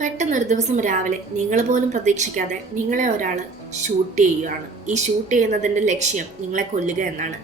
പെട്ടെന്നൊരു ദിവസം രാവിലെ നിങ്ങൾ പോലും പ്രതീക്ഷിക്കാതെ നിങ്ങളെ ഒരാൾ ഷൂട്ട് ചെയ്യുകയാണ്. ഈ ഷൂട്ട് ചെയ്യുന്നതിന്റെ ലക്ഷ്യം നിങ്ങളെ കൊല്ലുക എന്നാണ്.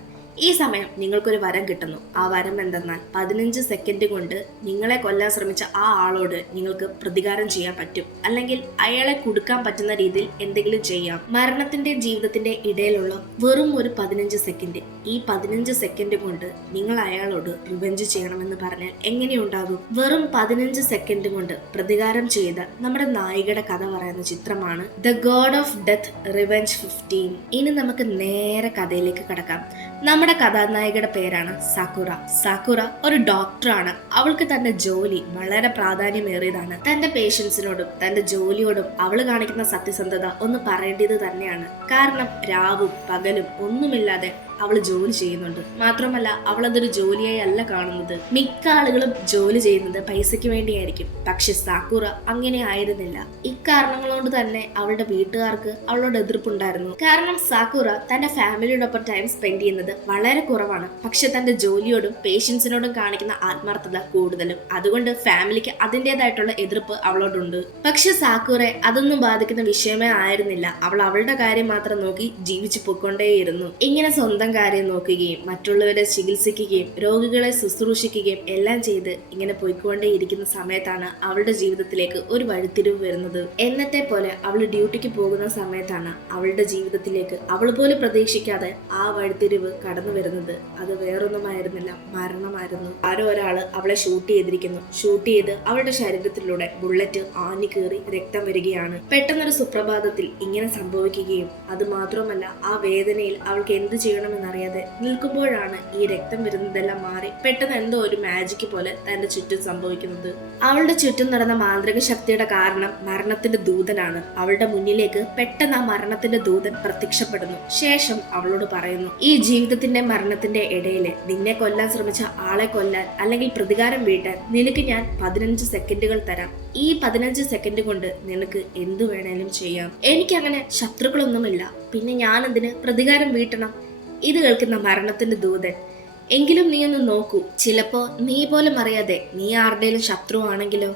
ഈ സമയം നിങ്ങൾക്കൊരു വരം കിട്ടുന്നു. ആ വരം എന്തെന്നാൽ 15 സെക്കൻഡ് കൊണ്ട് നിങ്ങളെ കൊല്ലാൻ ശ്രമിച്ച ആ ആളോട് നിങ്ങൾക്ക് പ്രതികാരം ചെയ്യാൻ പറ്റും, അല്ലെങ്കിൽ അയാളെ കൊടുക്കാൻ പറ്റുന്ന രീതിയിൽ എന്തെങ്കിലും ചെയ്യാം. മരണത്തിന്റെ ജീവിതത്തിന്റെ ഇടയിലുള്ള വെറും ഒരു 15 സെക്കൻഡ്. ഈ 15 സെക്കൻഡ് കൊണ്ട് നിങ്ങൾ അയാളോട് റിവെഞ്ച് ചെയ്യണമെന്ന് പറഞ്ഞാൽ എങ്ങനെയുണ്ടാകും? വെറും 15 സെക്കൻഡ് കൊണ്ട് പ്രതികാരം ചെയ്ത നമ്മുടെ നായികയുടെ കഥ പറയുന്ന ചിത്രമാണ് the God of death revenge 15. ഇനി നമുക്ക് നേരെ കഥയിലേക്ക് കടക്കാം. നമ്മുടെ കഥാനായികയുടെ പേരാണ് സാക്കുറ. സാക്കുറ ഒരു ഡോക്ടറാണ്. അവൾക്ക് തന്റെ ജോലി വളരെ പ്രാധാന്യമേറിയതാണ്. തന്റെ പേഷ്യൻസിനോടും തന്റെ ജോലിയോടും അവള് കാണിക്കുന്ന സത്യസന്ധത ഒന്ന് പറയേണ്ടത് തന്നെയാണ്. കാരണം രാവും പകലും ഒന്നുമില്ലാതെ അവൾ ജോലി ചെയ്യുന്നുണ്ട്. മാത്രമല്ല അവൾ അതൊരു ജോലിയായി അല്ല കാണുന്നത്. മിക്ക ആളുകളും ജോലി ചെയ്യുന്നത് പൈസയ്ക്ക് വേണ്ടിയായിരിക്കും. പക്ഷെ സാക്കുറ അങ്ങനെ ആയിരുന്നില്ല. ഇക്കാരണങ്ങൾ കൊണ്ട് തന്നെ അവളുടെ വീട്ടുകാർക്ക് അവളോട് എതിർപ്പുണ്ടായിരുന്നു. കാരണം സാക്കുറ തന്റെ ഫാമിലിയോടൊപ്പം ടൈം സ്പെൻഡ് ചെയ്യുന്നത് വളരെ കുറവാണ്. പക്ഷെ തന്റെ ജോലിയോടും പേഷ്യൻസിനോടും കാണിക്കുന്ന ആത്മാർത്ഥത കൂടുതലും. അതുകൊണ്ട് ഫാമിലിക്ക് അതിൻ്റെതായിട്ടുള്ള എതിർപ്പ് അവളോടുണ്ട്. പക്ഷെ സാക്കുറെ അതൊന്നും ബാധിക്കുന്ന വിഷയമേ ആയിരുന്നില്ല. അവൾ അവളുടെ കാര്യം മാത്രം നോക്കി ജീവിച്ചു പോയിക്കൊണ്ടേയിരുന്നു. ഇങ്ങനെ സ്വന്തം കാര്യം നോക്കുകയും മറ്റുള്ളവരെ ചികിത്സിക്കുകയും രോഗികളെ ശുശ്രൂഷിക്കുകയും എല്ലാം ചെയ്ത് ഇങ്ങനെ പോയിക്കൊണ്ടേയിരിക്കുന്ന സമയത്താണ് അവളുടെ ജീവിതത്തിലേക്ക് ഒരു വഴിത്തിരിവ് വരുന്നത്. എന്നത്തെ പോലെ അവൾ ഡ്യൂട്ടിക്ക് പോകുന്ന സമയത്താണ് അവളുടെ ജീവിതത്തിലേക്ക് അവൾ പോലും പ്രതീക്ഷിക്കാതെ ആ വഴിത്തിരിവ് കടന്നു വരുന്നത്. അത് വേറൊന്നുമായിരുന്നില്ല, മരണമായിരുന്നു. ആരോ ഒരാള് അവളെ ഷൂട്ട് ചെയ്തിരിക്കുന്നു. ഷൂട്ട് ചെയ്ത് അവളുടെ ശരീരത്തിലൂടെ ബുള്ളറ്റ് ആഞ്ഞു കയറി രക്തം വരികയാണ്. പെട്ടെന്നൊരു സുപ്രഭാതത്തിൽ ഇങ്ങനെ സംഭവിക്കുകയും അത് മാത്രമല്ല ആ വേദനയിൽ അവൾക്ക് എന്ത് ചെയ്യണമെന്നറിയാതെ നിൽക്കുമ്പോഴാണ് ഈ രക്തം വരുന്നതെല്ലാം മാറി പെട്ടെന്ന് എന്തോ ഒരു മാജിക് പോലെ തന്റെ ചുറ്റും സംഭവിക്കുന്നത്. അവളുടെ ചുറ്റും നടന്ന മാന്ത്രിക ശക്തിയുടെ കാരണം മരണത്തിന്റെ ദൂതനാണ്. അവളുടെ മുന്നിലേക്ക് പെട്ടെന്ന് ആ മരണത്തിന്റെ ദൂതൻ പ്രത്യക്ഷപ്പെടുന്നു. ശേഷം അവളോട് പറയുന്നു, ഈ ജീവിതത്തിന്റെ മരണത്തിന്റെ ഇടയില് നിന്നെ കൊല്ലാൻ ശ്രമിച്ച ആളെ കൊല്ലാൻ അല്ലെങ്കിൽ പ്രതികാരം വീട്ടാൻ നിനക്ക് ഞാൻ 15 സെക്കൻഡുകൾ തരാം. ഈ 15 സെക്കൻഡ് കൊണ്ട് നിനക്ക് എന്തു വേണേലും ചെയ്യാം. എനിക്കങ്ങനെ ശത്രുക്കളൊന്നുമില്ല, പിന്നെ ഞാൻ എന്തിന് പ്രതികാരം വീട്ടണം? ഇത് കേൾക്കുന്ന മരണത്തിന്റെ ദൂതൻ, എങ്കിലും നീ ഒന്ന് നോക്കൂ, ചിലപ്പോ നീ പോലും അറിയാതെ നീ ആരുടെയും ശത്രുവാണെങ്കിലോ?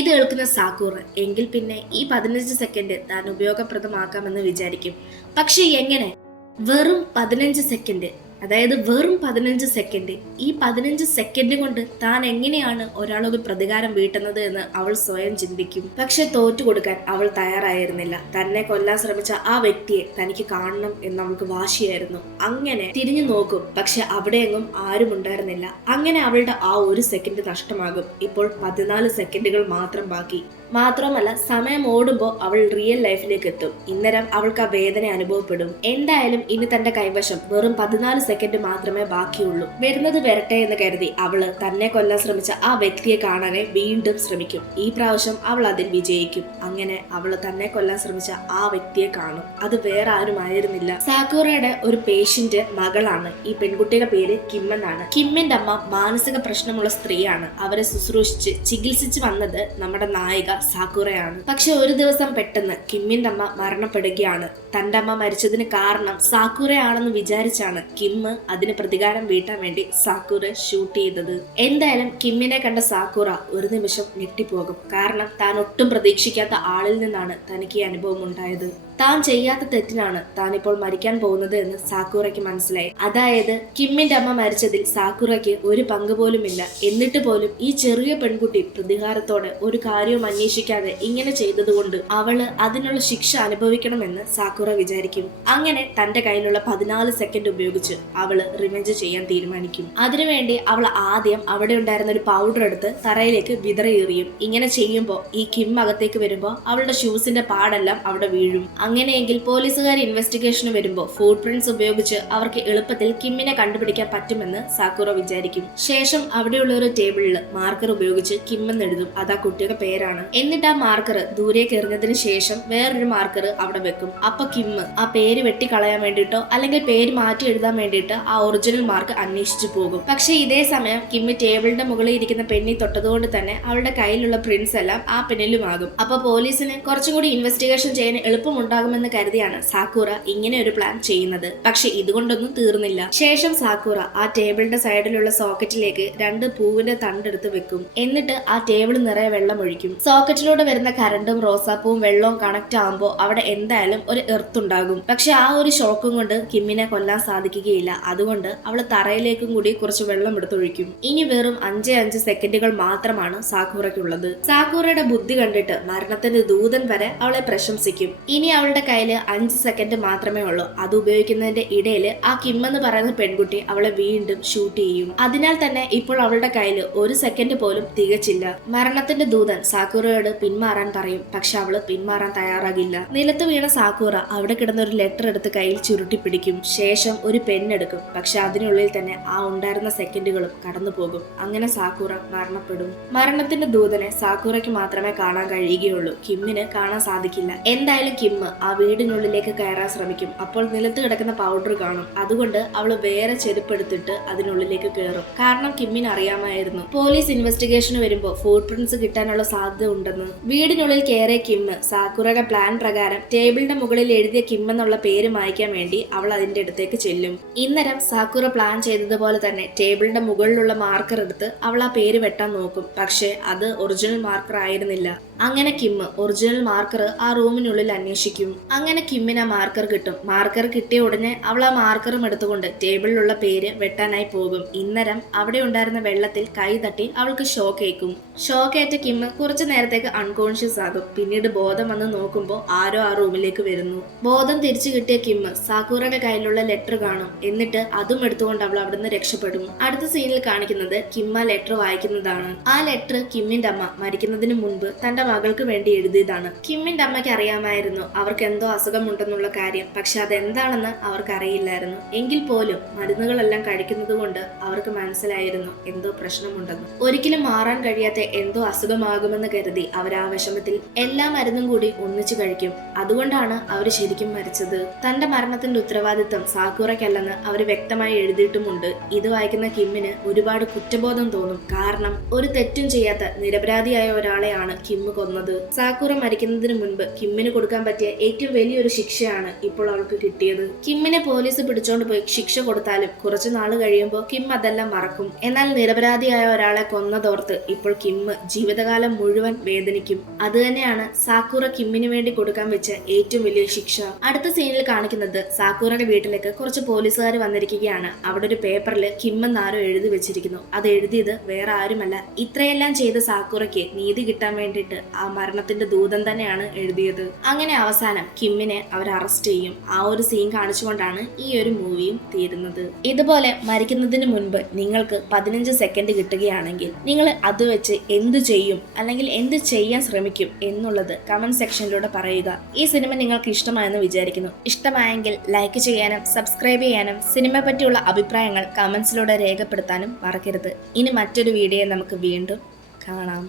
ഇത് കേൾക്കുന്ന സാക്കുറ എങ്കിൽ പിന്നെ ഈ 15 സെക്കൻഡ് താൻ ഉപയോഗപ്രദമാക്കാമെന്ന് വിചാരിക്കും. പക്ഷെ എങ്ങനെ? വെറും 15 സെക്കൻഡ്, അതായത് വെറും 15 സെക്കൻഡ്. ഈ 15 സെക്കൻഡ് കൊണ്ട് താൻ എങ്ങനെയാണ് ഒരാളോട് പ്രതികാരം വീട്ടുന്നത് എന്ന് അവൾ സ്വയം ചിന്തിക്കും. പക്ഷെ തോറ്റു കൊടുക്കാൻ അവൾ തയ്യാറായിരുന്നില്ല. തന്നെ കൊല്ലാൻ ശ്രമിച്ച ആ വ്യക്തിയെ തനിക്ക് കാണണം എന്ന് അവൾക്ക് വാശിയായിരുന്നു. അങ്ങനെ തിരിഞ്ഞു നോക്കും, പക്ഷെ അവിടെയെങ്ങും ആരും ഉണ്ടായിരുന്നില്ല. അങ്ങനെ അവളുടെ ആ ഒരു സെക്കൻഡ് നഷ്ടമാകും. ഇപ്പോൾ 14 സെക്കൻഡുകൾ മാത്രം ബാക്കി. മാത്രമല്ല സമയം ഓടുമ്പോൾ അവൾ റിയൽ ലൈഫിലേക്ക് എത്തും. ഇന്നേരം അവൾക്ക് ആ വേദന അനുഭവപ്പെടും. എന്തായാലും ഇനി തന്റെ കൈവശം വെറും 14 സെക്കൻഡ് മാത്രമേ ബാക്കിയുള്ളൂ. വരുന്നത് വരട്ടെ എന്ന് കരുതി അവള് തന്നെ കൊല്ലാൻ ശ്രമിച്ച ആ വ്യക്തിയെ കാണാനെ വീണ്ടും ശ്രമിക്കും. ഈ പ്രാവശ്യം അവൾ അതിൽ വിജയിക്കും. അങ്ങനെ അവള് തന്നെ കൊല്ലാൻ ശ്രമിച്ച ആ വ്യക്തിയെ കാണും. അത് വേറെ ആരും ആയിരുന്നില്ല, സാക്കുറയുടെ ഒരു പേഷ്യന്റ് മകളാണ്. ഈ പെൺകുട്ടിയുടെ പേര് കിം എന്നാണ്. കിമ്മിന്റെ അമ്മ മാനസിക പ്രശ്നമുള്ള സ്ത്രീയാണ്. അവരെ ശുശ്രൂഷിച്ച് ചികിത്സിച്ച് വന്നത് നമ്മുടെ നായിക സാക്കുറയാണ്. പക്ഷെ ഒരു ദിവസം പെട്ടെന്ന് കിമ്മിന്റെ അമ്മ മരണപ്പെടുകയാണ്. തന്റെ അമ്മ മരിച്ചതിന് കാരണം സാക്കുറയാണെന്ന് വിചാരിച്ചാണ് കിം അതിന് പ്രതികാരം വീട്ടാൻ വേണ്ടി സാക്കുറെ ഷൂട്ട് ചെയ്തത്. എന്തായാലും കിമ്മിനെ കണ്ട സാക്കുറ ഒരു നിമിഷം ഞെട്ടിപ്പോകും. കാരണം താൻ ഒട്ടും പ്രതീക്ഷിക്കാത്ത ആളിൽ നിന്നാണ് തനിക്ക് ഈ അനുഭവം ഉണ്ടായത്. താൻ ചെയ്യാത്ത തെറ്റിനാണ് താൻ ഇപ്പോൾ മരിക്കാൻ പോകുന്നത് എന്ന് സാക്കുറയ്ക്ക് മനസ്സിലായി. അതായത് കിമ്മിന്റെ അമ്മ മരിച്ചതിൽ സാക്കുറയ്ക്ക് ഒരു പങ്ക് പോലുമില്ല. എന്നിട്ട് പോലും ഈ ചെറിയ പെൺകുട്ടി പ്രതികാരത്തോടെ ഒരു കാര്യവും അന്വേഷിക്കാതെ ഇങ്ങനെ ചെയ്തതുകൊണ്ട് അവള് അതിനുള്ള ശിക്ഷ അനുഭവിക്കണമെന്ന് സാക്കുറ വിചാരിക്കും. അങ്ങനെ തന്റെ കയ്യിലുള്ള 14 സെക്കൻഡ് ഉപയോഗിച്ച് അവള് റിവെഞ്ച് ചെയ്യാൻ തീരുമാനിക്കും. അതിനുവേണ്ടി അവൾ ആദ്യം അവിടെ ഉണ്ടായിരുന്ന ഒരു പൗഡർ എടുത്ത് തറയിലേക്ക് വിതറിയെറിയും. ഇങ്ങനെ ചെയ്യുമ്പോൾ ഈ കിം അകത്തേക്ക് വരുമ്പോൾ അവളുടെ ഷൂസിന്റെ പാടെല്ലാം അവിടെ വീഴും. അങ്ങനെയെങ്കിൽ പോലീസുകാർ ഇൻവെസ്റ്റിഗേഷന് വരുമ്പോൾ ഫുട് പ്രിന്റ്സ് ഉപയോഗിച്ച് അവർക്ക് എളുപ്പത്തിൽ കിമ്മിനെ കണ്ടുപിടിക്കാൻ പറ്റുമെന്ന് സാക്കുറ വിചാരിക്കും. ശേഷം അവിടെയുള്ള ഒരു ടേബിളിൽ മാർക്കർ ഉപയോഗിച്ച് കിം എന്ന് എഴുതും. അത് ആ കുട്ടിയുടെ പേരാണ്. എന്നിട്ട് ആ മാർക്കർ ദൂരേക്ക് എറിഞ്ഞതിന് ശേഷം വേറൊരു മാർക്കർ അവിടെ വെക്കും. അപ്പൊ കിം ആ പേര് വെട്ടിക്കളയാൻ വേണ്ടിയിട്ടോ അല്ലെങ്കിൽ പേര് മാറ്റി എഴുതാൻ വേണ്ടിയിട്ട് ആ ഒറിജിനൽ മാർക്ക് അന്വേഷിച്ചു പോകും. പക്ഷെ ഇതേ സമയം കിം ടേബിളിന്റെ മുകളിൽ ഇരിക്കുന്ന പെന്നി തൊട്ടതുകൊണ്ട് തന്നെ അവളുടെ കയ്യിലുള്ള പ്രിന്റ്സ് എല്ലാം ആ പെന്നിലുമാകും. അപ്പൊ പോലീസിന് കുറച്ചും കൂടി ഇൻവെസ്റ്റിഗേഷൻ ചെയ്യാൻ എളുപ്പമുണ്ടാകും ഉണ്ടാകുമെന്ന് കരുതിയാണ് സാക്കൂറ ഇങ്ങനെ ഒരു പ്ലാൻ ചെയ്യുന്നത്. പക്ഷെ ഇതുകൊണ്ടൊന്നും തീർന്നില്ല. ശേഷം സാക്കൂറ ആ ടേബിളിന്റെ സൈഡിലുള്ള സോക്കറ്റിലേക്ക് 2 പൂവിന്റെ തണ്ടെടുത്ത് വെക്കും. എന്നിട്ട് ആ ടേബിൾ നിറയെ വെള്ളം ഒഴിക്കും. സോക്കറ്റിലൂടെ വരുന്ന കറണ്ടും റോസാപ്പൂവും വെള്ളവും കണക്ട് ആകുമ്പോൾ അവിടെ എന്തായാലും ഒരു എർത്ത് ഉണ്ടാകും. പക്ഷെ ആ ഒരു ഷോക്കും കൊണ്ട് കിമ്മിനെ കൊല്ലാൻ സാധിക്കുകയില്ല. അതുകൊണ്ട് അവള് തറയിലേക്കും കൂടി കുറച്ച് വെള്ളം എടുത്തൊഴിക്കും. ഇനി വെറും 5 സെക്കൻഡുകൾ മാത്രമാണ് സാക്കൂറയ്ക്കുള്ളത്. സാക്കൂറയുടെ ബുദ്ധി കണ്ടിട്ട് മരണത്തിന്റെ ദൂതൻ വരെ അവളെ പ്രശംസിക്കും. ഇനി അവളുടെ കയ്യില് 5 സെക്കൻഡ് മാത്രമേ ഉള്ളൂ. അത് ഉപയോഗിക്കുന്നതിന്റെ ഇടയില് ആ കിം എന്ന് പറയുന്ന പെൺകുട്ടി അവളെ വീണ്ടും ഷൂട്ട് ചെയ്യും. അതിനാൽ തന്നെ ഇപ്പോൾ അവളുടെ കയ്യില് 1 സെക്കൻഡ് പോലും തികച്ചില്ല. മരണത്തിന്റെ ദൂതൻ സാക്കൂറയോട് പിന്മാറാൻ പറയും. പക്ഷെ അവള് പിന്മാറാൻ തയ്യാറാകില്ല. നിലത്ത് വീണ സാക്കൂറ അവിടെ കിടന്ന ഒരു ലെറ്റർ എടുത്ത് കയ്യിൽ ചുരുട്ടി പിടിക്കും. ശേഷം ഒരു പെണ്ണെടുക്കും. പക്ഷെ അതിനുള്ളിൽ തന്നെ ആ ഉണ്ടായിരുന്ന സെക്കൻഡുകളും കടന്നു പോകും. അങ്ങനെ സാക്കൂറ മരണപ്പെടും. മരണത്തിന്റെ ദൂതനെ സാക്കൂറയ്ക്ക് മാത്രമേ കാണാൻ കഴിയുകയുള്ളൂ. കിമ്മിന് കാണാൻ സാധിക്കില്ല. എന്തായാലും കിം ആ വീടിനുള്ളിലേക്ക് കയറാൻ ശ്രമിക്കും. അപ്പോൾ നിലത്ത് കിടക്കുന്ന പൗഡർ കാണും. അതുകൊണ്ട് അവള് വേറെ ചെരുപ്പെടുത്തിട്ട് അതിനുള്ളിലേക്ക് കയറും. കാരണം കിമ്മിന് അറിയാമായിരുന്നു പോലീസ് ഇൻവെസ്റ്റിഗേഷന് വരുമ്പോൾ ഫുട് പ്രിന്റ്സ് കിട്ടാനുള്ള സാധ്യത ഉണ്ടെന്ന്. വീടിനുള്ളിൽ കയറിയ കിം സാക്കൂറയുടെ പ്ലാൻ പ്രകാരം ടേബിളിന്റെ മുകളിൽ എഴുതിയ കിം എന്നുള്ള പേര് മായ്ക്കാൻ വേണ്ടി അവൾ അതിന്റെ അടുത്തേക്ക് ചെല്ലും. ഇന്നരം സാക്കൂറ പ്ലാൻ ചെയ്തതുപോലെ തന്നെ ടേബിളിന്റെ മുകളിലുള്ള മാർക്കർ എടുത്ത് അവൾ ആ പേര് വെട്ടാൻ നോക്കും. പക്ഷെ അത് ഒറിജിനൽ മാർക്കർ ആയിരുന്നില്ല. അങ്ങനെ കിം ഒറിജിനൽ മാർക്കർ ആ റൂമിനുള്ളിൽ അന്വേഷിക്കും. അങ്ങനെ കിമ്മിന് ആ മാർക്കർ കിട്ടും. മാർക്കർ കിട്ടിയ ഉടനെ അവൾ ആ മാർക്കറും എടുത്തുകൊണ്ട് ടേബിളിലുള്ള പേര് വെട്ടാനായി പോകും. ഇന്നരം അവിടെ ഉണ്ടായിരുന്ന വെള്ളത്തിൽ കൈ തട്ടി അവൾക്ക് ഷോക്കേക്കും. ഷോക്കേറ്റ കിം കുറച്ചു നേരത്തേക്ക് അൺകോൺഷ്യസ് ആകും. പിന്നീട് ബോധം വന്ന് നോക്കുമ്പോൾ ആരോ ആ റൂമിലേക്ക് വരുന്നു. ബോധം തിരിച്ചു കിട്ടിയ കിം സാക്കൂറയുടെ കയ്യിലുള്ള ലെറ്റർ കാണും. എന്നിട്ട് അതും എടുത്തുകൊണ്ട് അവൾ അവിടുന്ന് രക്ഷപ്പെടും. അടുത്ത സീനിൽ കാണിക്കുന്നത് കിം ആ ലെറ്റർ വായിക്കുന്നതാണ്. ആ ലെറ്റർ കിമ്മിന്റെ അമ്മ മരിക്കുന്നതിന് മുൻപ് തന്റെ മകൾക്ക് വേണ്ടി എഴുതിയതാണ്. കിമ്മിന്റെ അമ്മയ്ക്ക് അറിയാമായിരുന്നു അവർക്ക് എന്തോ അസുഖമുണ്ടെന്നുള്ള കാര്യം. പക്ഷെ അതെന്താണെന്ന് അവർക്ക് അറിയില്ലായിരുന്നു. എങ്കിൽ പോലും മരുന്നുകളെല്ലാം കഴിക്കുന്നത് കൊണ്ട് അവർക്ക് മനസ്സിലായിരുന്നു എന്തോ പ്രശ്നമുണ്ടെന്ന്. ഒരിക്കലും മാറാൻ കഴിയാത്ത എന്തോ അസുഖമാകുമെന്ന് കരുതി അവർ ആ വിഷമത്തിൽ എല്ലാ മരുന്നും കൂടി ഒന്നിച്ചു കഴിക്കും. അതുകൊണ്ടാണ് അവർ ശരിക്കും മരിച്ചത്. തന്റെ മരണത്തിന്റെ ഉത്തരവാദിത്വം സാക്കൂറയ്ക്കല്ലെന്ന് അവർ വ്യക്തമായി എഴുതിയിട്ടുമുണ്ട്. ഇത് വായിക്കുന്ന കിമ്മിന് ഒരുപാട് കുറ്റബോധം തോന്നും. കാരണം ഒരു തെറ്റും ചെയ്യാത്ത നിരപരാധിയായ ഒരാളെയാണ് കിം കൊന്നത്. സാക്കൂറ മരിക്കുന്നതിന് മുൻപ് കിമ്മിന് കൊടുക്കാൻ പറ്റിയ ഏറ്റവും വലിയൊരു ശിക്ഷയാണ് ഇപ്പോൾ അവൾക്ക് കിട്ടിയത്. കിമ്മിനെ പോലീസ് പിടിച്ചോണ്ട് പോയി ശിക്ഷ കൊടുത്താലും കുറച്ചു നാൾ കഴിയുമ്പോൾ കിം അതെല്ലാം മറക്കും. എന്നാൽ നിരപരാധിയായ ഒരാളെ കൊന്നതോർത്ത് ഇപ്പോൾ കിം ജീവിതകാലം മുഴുവൻ വേദനിക്കും. അത് തന്നെയാണ് സാക്കൂറ കിമ്മിന് വേണ്ടി കൊടുക്കാൻ വെച്ച ഏറ്റവും വലിയ ശിക്ഷ. അടുത്ത സീനിൽ കാണിക്കുന്നത് സാക്കൂറയുടെ വീട്ടിലേക്ക് കുറച്ച് പോലീസുകാർ വന്നിരിക്കുകയാണ്. അവിടെ ഒരു പേപ്പറിൽ കിം എന്നാരോ എഴുതി വെച്ചിരിക്കുന്നു. അത് എഴുതിയത് വേറെ ആരുമല്ല, ഇത്രയെല്ലാം ചെയ്ത സാക്കൂറയ്ക്ക് നീതി കിട്ടാൻ വേണ്ടിയിട്ട് ആ മരണത്തിന്റെ ദൂതൻ തന്നെയാണ് എഴുതിയത്. അങ്ങനെ അവസാനം കിമ്മിനെ അവർ അറസ്റ്റ് ചെയ്യും. ആ ഒരു സീൻ കാണിച്ചുകൊണ്ടാണ് ഈ ഒരു മൂവിയും തീരുന്നത്. ഇതുപോലെ മരിക്കുന്നതിന് മുൻപ് നിങ്ങൾക്ക് 15 സെക്കൻഡ് കിട്ടുകയാണെങ്കിൽ നിങ്ങൾ അത് വെച്ച് എന്ത് ചെയ്യും അല്ലെങ്കിൽ എന്ത് ചെയ്യാൻ ശ്രമിക്കും എന്നുള്ളത് കമന്റ് സെക്ഷനിലൂടെ പറയുക. ഈ സിനിമ നിങ്ങൾക്ക് ഇഷ്ടമായെന്ന് വിചാരിക്കുന്നു. ഇഷ്ടമായെങ്കിൽ ലൈക്ക് ചെയ്യാനും സബ്സ്ക്രൈബ് ചെയ്യാനും സിനിമയെ പറ്റിയുള്ള അഭിപ്രായങ്ങൾ കമന്റ്സിലൂടെ രേഖപ്പെടുത്താനും മറക്കരുത്. ഇനി മറ്റൊരു വീഡിയോ നമുക്ക് വീണ്ടും കാണാം.